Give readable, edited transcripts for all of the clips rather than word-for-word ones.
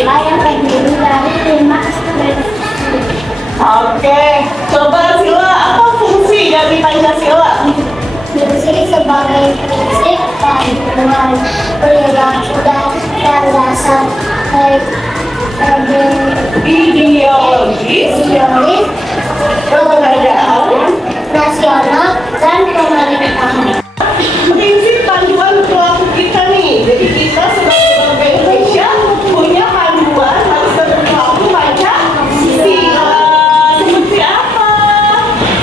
Saya Febri dari Lima. Oke, coba sila apa fungsi dari Pancasila? Fungsi sebagai prinsip panduan perilaku dan dasar Ideologis, kebudayaan nasional dan pemerintahan. prinsip panduan perilaku kita nih. Jadi kita sebagai warga Indonesia punya panduan harus berperilaku Pancasila. Seperti apa?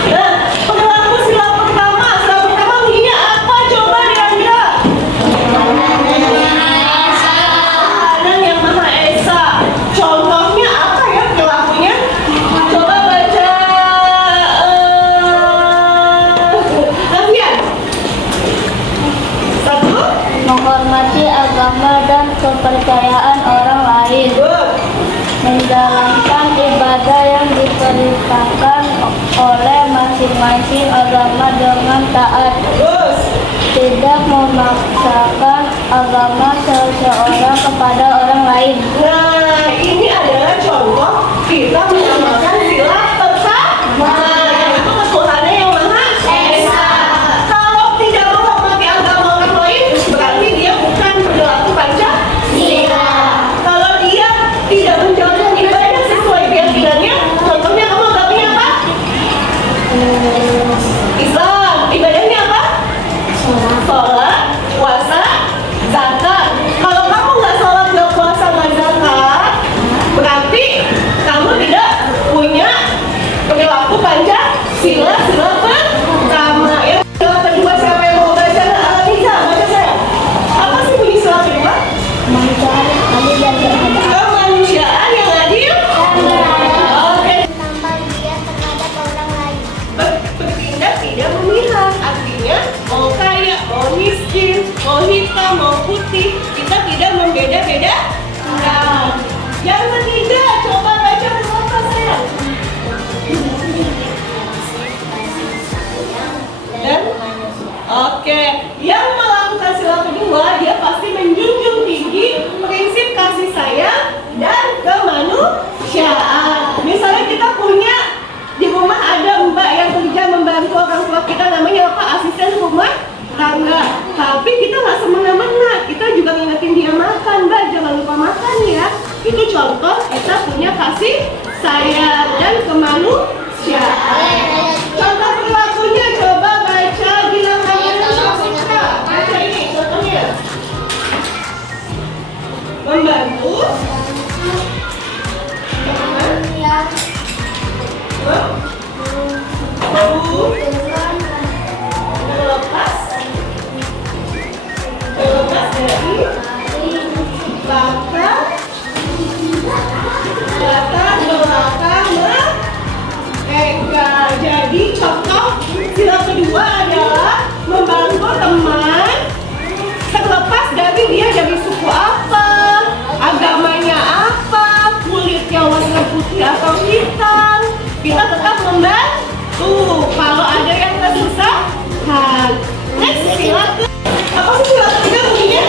Nah, perilaku sila pertama bunyinya apa? Coba Diandra. Ketuhanan yang Maha Esa. Contohnya apa ya perilakunya? Coba baca. Lafian. Satu. Menghormati agama dan kepercayaan orang lain. Good. Menjalankan ibadah yang diperintahkan oleh masing-masing agama dengan taat. Terus. Tidak memaksakan agama seseorang kepada orang lain. Nah, ini adalah contoh kita mengamalkan sila pertama, yaitu ketuhanan yang Maha Esa. Kalau tidak menghormati agama orang lain, berarti dia bukan perilaku Pancasila. Kalau dia tidak menjalankan ibadah sesuai keyakinannya, contohnya kamu agamanya apa? Islam. Ibadahnya apa? Sholat, puasa, zakat. Kalau kamu nggak sholat, nggak puasa, nggak zakat, berarti kamu tidak punya perilaku Pancasila. Sila pertama. Ya, sila kedua siapa yang mau baca? Nisa, baca saya. Apa sih bunyi sila kedua? Kemanusiaan adil dan beradab. Kemanusiaan yang adil. Oke. Menambah dia terhadap orang lain. Bertindak tidak memihak, artinya mau kaya, mau miskin, mau hitam, mau putih, kita tidak membeda-bedakan. Yang ketiga, coba baca berapa sayang? Dan oke, yang melakukan sila kedua, dia pasti menjunjung tinggi prinsip kasih sayang dan kemanusiaan. Misalnya kita punya di rumah ada mbak yang kerja membantu orang tua kita, namanya apa? Asisten rumah tangga. Tapi kita nggak semena-mena, kita juga ngingetin dia makan, mbak jangan lupa makan ya. Itu contoh kita punya kasih sayang dan kemanusiaan. Contoh perilakunya coba baca bilangannya siapa? Baca ini contohnya. Membantu. Terlepas dari latar belakang mereka. Jadi contoh sila kedua adalah membantu teman terlepas dari dia dari suku apa, agamanya apa, kulitnya warna putih atau hitam, kita tetap membantu kalau ada yang kesusahan. Next, sila apa sih sila ketiga bunyinya?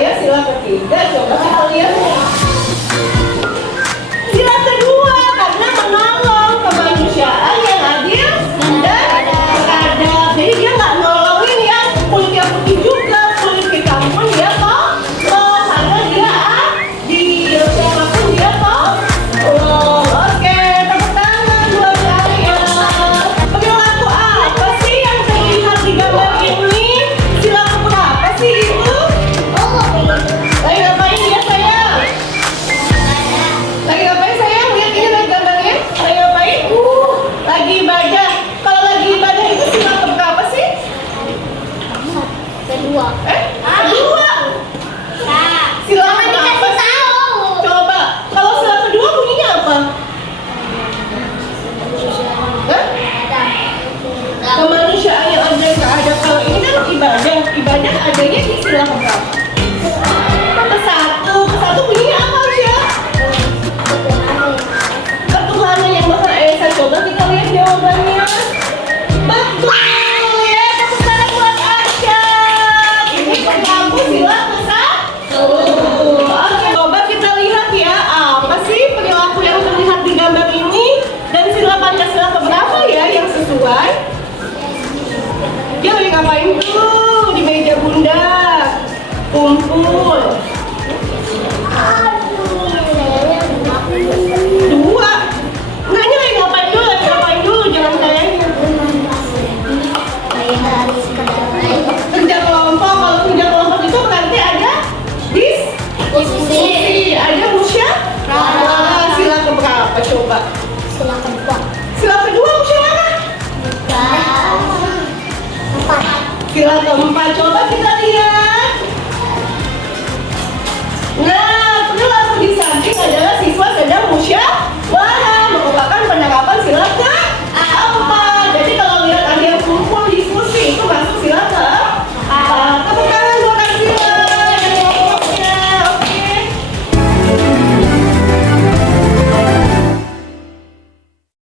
ya sila ketiga, coba kita lihat. Sila kedua karena menolong kemanusiaan yang adil dan beradab. Jadi dia nggak nolongin yang kulitnya putih juga, kulit hitam pun dia tolong karena dia adil. Siapapun dia tolong. Oke, tepuk tangan buat saya. Perilaku apa sih yang terlihat di gambar ini? Sila keberapa sih itu? Lagi ngapain dia sayang? Lagi ngapain sayang? Lihat ini lagi gambarnya. Lagi ngapain? Lagi ibadah. Kalau lagi ibadah itu sila keberapa sih? Kedua. Kedua. Sila keberapa sih? Coba. Kalau sila kedua bunyinya apa? Hah? Kemanusiaan yang ada keadaan. Kalau ini kan ibadah. Ibadah adanya di sila keberapa? Ke satu bunyinya apa Usia? Ketuhanan yang Maha Esa. Coba kita lihat jawabannya. Betul ya, tepuk tangan buat Asya. Ini berlaku sila ke-1. Oke, coba kita lihat ya, apa sih perilaku yang terlihat di gambar ini dan sila Pancasila keberapa ya yang sesuai? Dia lagi ngapain tuh di meja bunda? Kumpul. Dua. Nanya lagi ngapain dulu, jangan kayaknya. Kerja kelompok, kalau kerja kelompok itu berarti ada diskusi, ada musyawarah. Sila keberapa coba? Sila kedua. Sila kedua musyawarah. Empat. Sila keempat